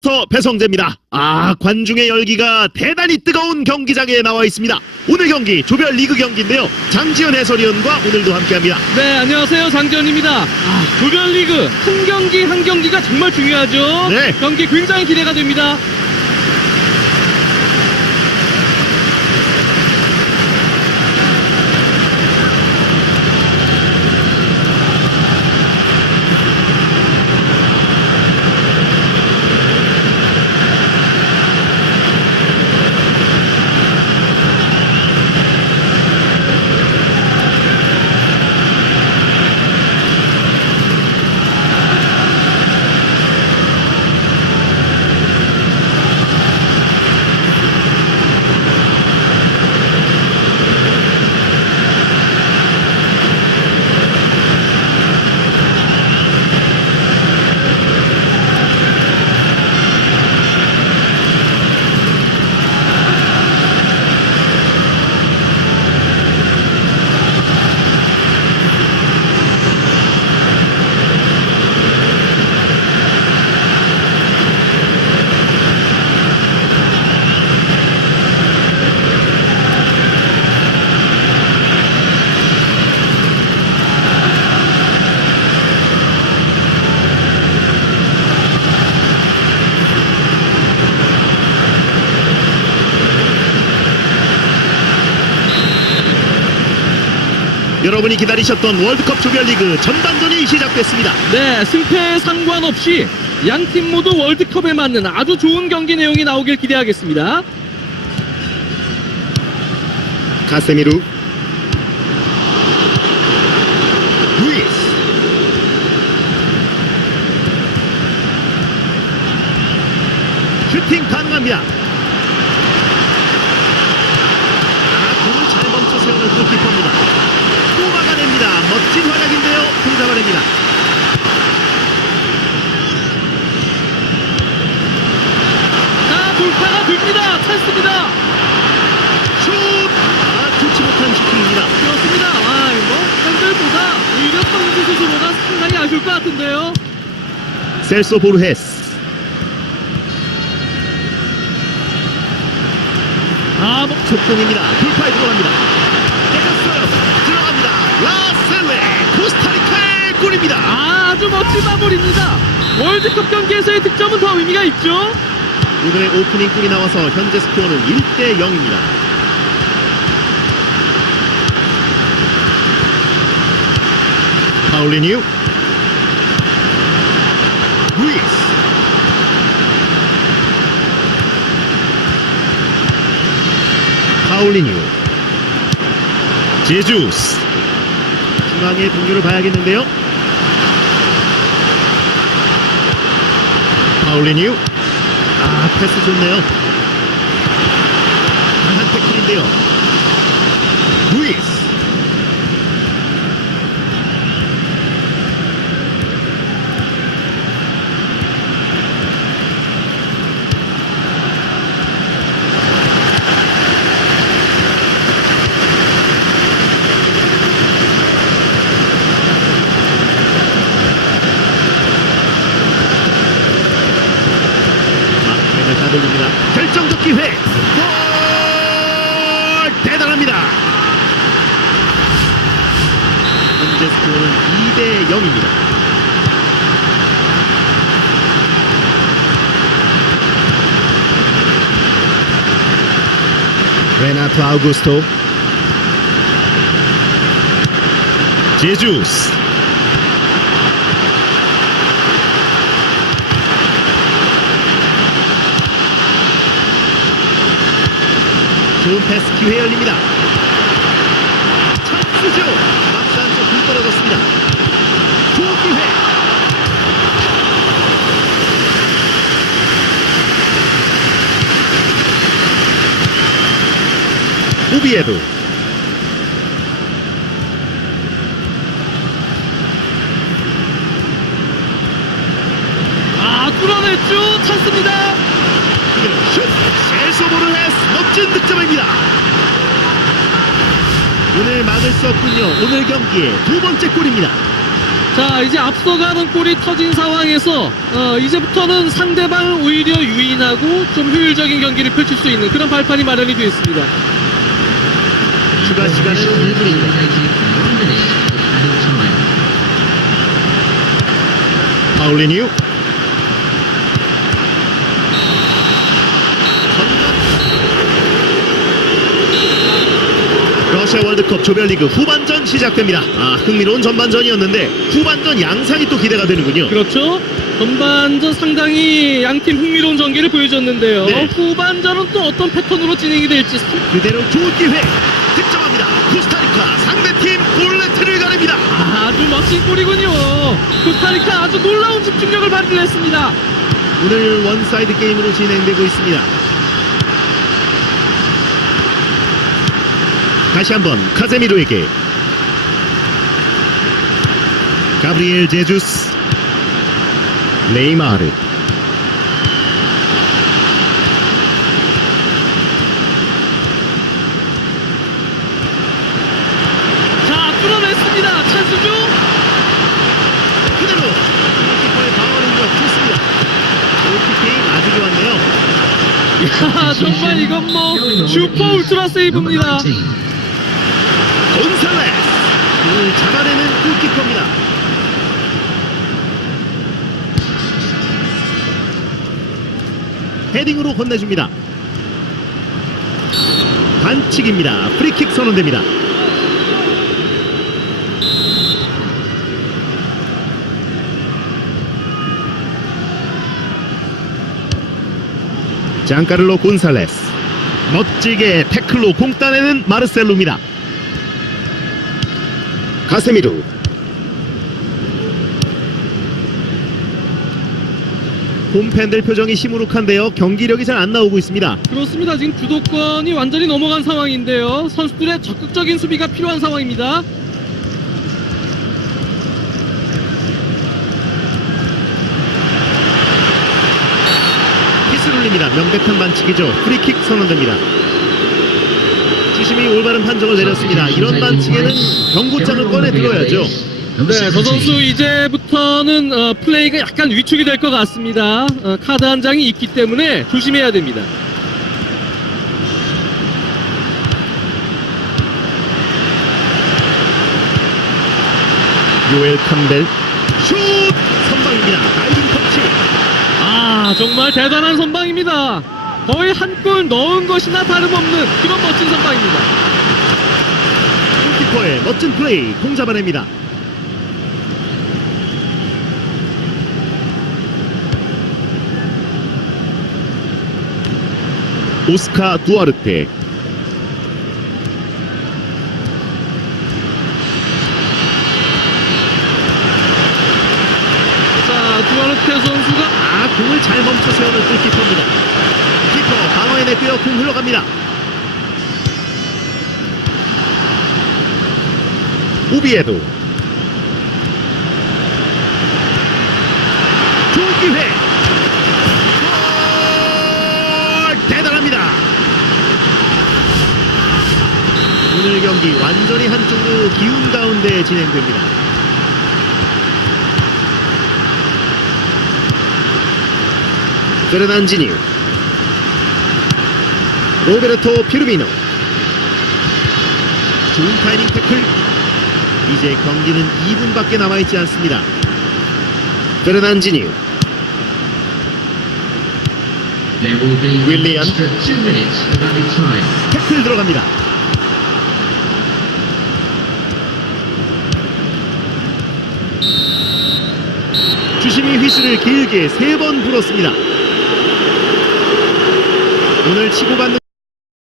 터 배성재입니다. 아, 관중의 열기가 대단히 뜨거운 경기장에 나와 있습니다. 오늘 경기 조별 리그 경기인데요. 장지현 해설위원과 오늘도 함께합니다. 네, 안녕하세요. 장지현입니다. 아, 조별 리그 한 경기 한 경기가 정말 중요하죠. 네. 경기 굉장히 기대가 됩니다. 여러분이 기다리셨던 월드컵 조별리그 전반전이 시작됐습니다. 네, 승패에 상관없이 양 팀 모두 월드컵에 맞는 아주 좋은 경기 내용이 나오길 기대하겠습니다. 카세미루 루이스 슈팅 가능합니다. 아, 공을 잘 멈춰 세우는 골키퍼입니다. 또 막아냅니다. 멋진 활약인데요. 공 잡아냅니다. 자, 돌파가 됩니다. 찬스입니다. 슛! 아, 좋지 못한 슈팅입니다. 그렇습니다. 아, 뭐 팬들보다 오히려 황수 선수보다 상당히 아쉬울 것 같은데요. 셀소 보르헤스 아, 뭐, 속공입니다. 돌파에 들어갑니다. 멋진 마무리입니다. 월드컵 경기에서의 득점은 더 의미가 있죠. 오늘의 오프닝 골이 나와서 현재 스코어는 1대 0입니다. 파울리뉴 루이스 파울리뉴 제주스 중앙의 동료를 봐야겠는데요. 파울리뉴 아 패스 좋네요. 강한 태클인데요 루이스 막행을 따돌립니다 결정적 기회. 골! 대단합니다. 현재 스코어는 2대 0입니다. 레나토 아우구스토. 제주스 좋은 패스 기회 열립니다. 찬스죠. 막스 안쪽 불 떨어졌습니다. 좋은 기회. 오비에도 아, 뚫어냈죠. 찬스입니다. 슛! 셀소 모르레스 멋진 득점입니다. 오늘 막을 수 없군요. 오늘 경기의 두 번째 골입니다. 자, 이제 앞서가는 골이 터진 상황에서 어, 이제부터는 상대방을 오히려 유인하고 좀 효율적인 경기를 펼칠 수 있는 그런 발판이 마련이 되어 있습니다. 추가 시간은 1분입니다. 파울리뉴 러시아 월드컵 조별리그 후반전 시작됩니다. 아 흥미로운 전반전이었는데 후반전 양상이 또 기대가 되는군요. 그렇죠. 전반전 상당히 양팀 흥미로운 전개를 보여줬는데요. 네. 후반전은 또 어떤 패턴으로 진행이 될지 참- 그대로 좋은 기회 득점합니다. 코스타리카 상대팀 골레트를 가립니다. 아주 멋진 골이군요. 코스타리카 아주 놀라운 집중력을 발휘했습니다. 오늘 원사이드 게임으로 진행되고 있습니다. 다시 한번 카제미로에게 가브리엘 제주스 네이마르 자, 뚫어냈습니다. 찬스죠? 그대로 골키퍼의 방어 능력 좋습니다. 골키핑 아주 좋았네요. 야, 정말 이건 뭐 슈퍼 울트라 세이브입니다. 공을 잡아내는 골키퍼입니다. 헤딩으로 건네줍니다. 반칙입니다. 프리킥 선언됩니다. 장카를로 곤살레스 멋지게 태클로 공 따내는 마르셀로입니다. 가세미루 홈팬들 표정이 시무룩한데요. 경기력이 잘 안 나오고 있습니다. 그렇습니다. 지금 주도권이 완전히 넘어간 상황인데요. 선수들의 적극적인 수비가 필요한 상황입니다. 피스 룰립니다. 명백한 반칙이죠. 프리킥 선언됩니다. 주심이 올바른 판정을 내렸습니다. 이런 반칙에는 경고장을 꺼내 들어야죠. 네, 저 선수 이제부터는 어, 플레이가 약간 위축이 될 것 같습니다. 어, 카드 한 장이 있기 때문에 조심해야 됩니다. 요엘 캄벨 슛 선방입니다. 다이빙 터치 아, 정말 대단한 선방입니다. 거의 한 골 넣은 것이나 다름없는 그런 멋진 선방입니다. 골키퍼의 멋진 플레이 공 잡아냅니다. 오스카 두아르테 자, 두아르테 선수가 아 공을 잘 멈춰 세우는 골키퍼입니다. 방어에 내빼어 공 흘러갑니다. 우비에도 좋은 기회 골! 대단합니다. 오늘 경기 완전히 한쪽으로 기운 가운데 진행됩니다. 페르난지니 로베르토 피르미노. 좋은 타이밍 태클. 이제 경기는 2분밖에 남아있지 않습니다. 페르난지니 윌리안. 윌리안 태클 들어갑니다. 주심이 휘슬을 길게 세 번 불었습니다. 오늘 치고받는